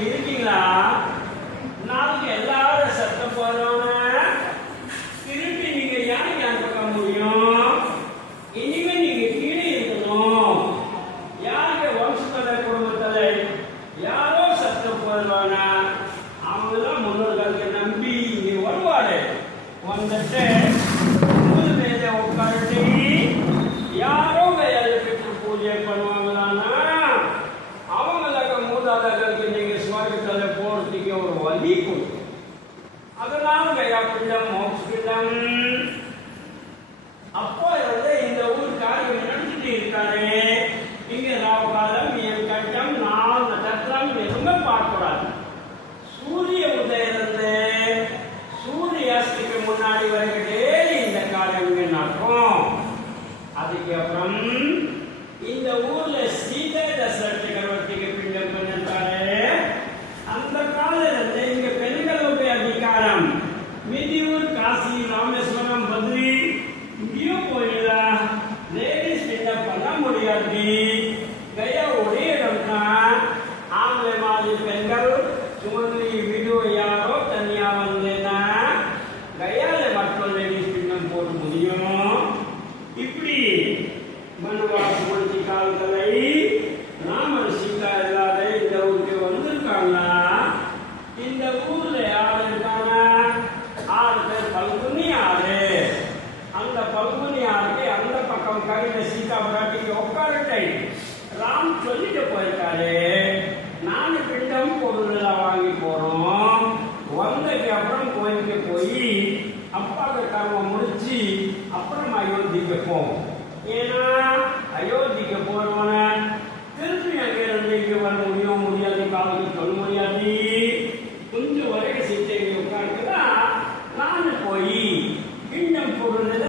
இருக்கீங்களா? நாளைக்கு எல்லாரும் சத்தம் போறவங்க திருப்பி நீங்க யாருக்கு அனுப்ப முடியும்? இனிமே நீங்க கீழே இருக்கணும். யாருக்கு வம்சத்தலை குடும்பத்தலை யாரோ சத்தம் போடுவாங்க, அவங்கதான் முன்னோர்களுக்கு நம்பி இங்க வருவாரு. வந்துட்டு முதல் மேல உட்காந்து யாரோ கையால் பெற்று பூஜை பண்ணுவாங்களான்னா அவங்களுக்கு மூதாதைகளுக்கு நீங்க சுவர்க்கத்துல போறதுக்கு ஒரு வழி கொடுக்கும். அதனால கையா பிள்ளம் மோட்சிடம் அப்போ இந்த ஊர் காரியம் நடந்துட்டு இருக்காரு. இங்க ராவகாலம் என் கட்டம் நாள் நட்சத்திரம் எதுவுமே பார்க்கக்கூடாது. சூரிய உதயிலிருந்து சூரியாஸ்திக்கு முன்னாடி வருகிட்டே இந்த காரியம் நடக்கும். அதுக்கு அப்புறம் இந்த ஊர்ல சீதை தசரத சக்கரவர்த்திக்கு பிண்டம் பண்ணிருக்காரு. அந்த காலத்துல இங்க பெண்களுடைய அதிகாரம் மிதியூர், காசி, ராமேஸ்வரம், பத்ரி இங்கேயும் போயிடலாம். லேடிஸ் பிண்டம் பண்ண முடியாது. கயா ஒரே இடம் தான். ஆம்பளை மாதிரி பெண்கள் சுமந்தி வீடு யாரோ தனியா வந்தேன்னா கயால மட்டும் லேடிஸ் பிண்டம் போட முடியும். இப்படி மனுவாசு முடிச்சு காலங்களை ராமர் சீதா இல்லாத இந்த ஊருக்கு வந்திருக்காங்க. இந்த ஊர்ல யார் இருக்காங்க? 6 பேர் பல்குனி ஆறு. அந்த பல்குனி ஆறுக்கு அந்த பக்கம் கையில சீதா பிராட்டிக்கு உட்காரட்டை ராம் சொல்லிட்டு போயிருக்காரு. 4 பிண்டம் பொருள் வாங்கி போறோம். வந்ததுக்கு அப்புறம் கோயிலுக்கு போய் அப்பாவுக்கு கர்மம் முடிச்சு அப்புறம் அயோத்திக்கு போவோம். ஏன்னா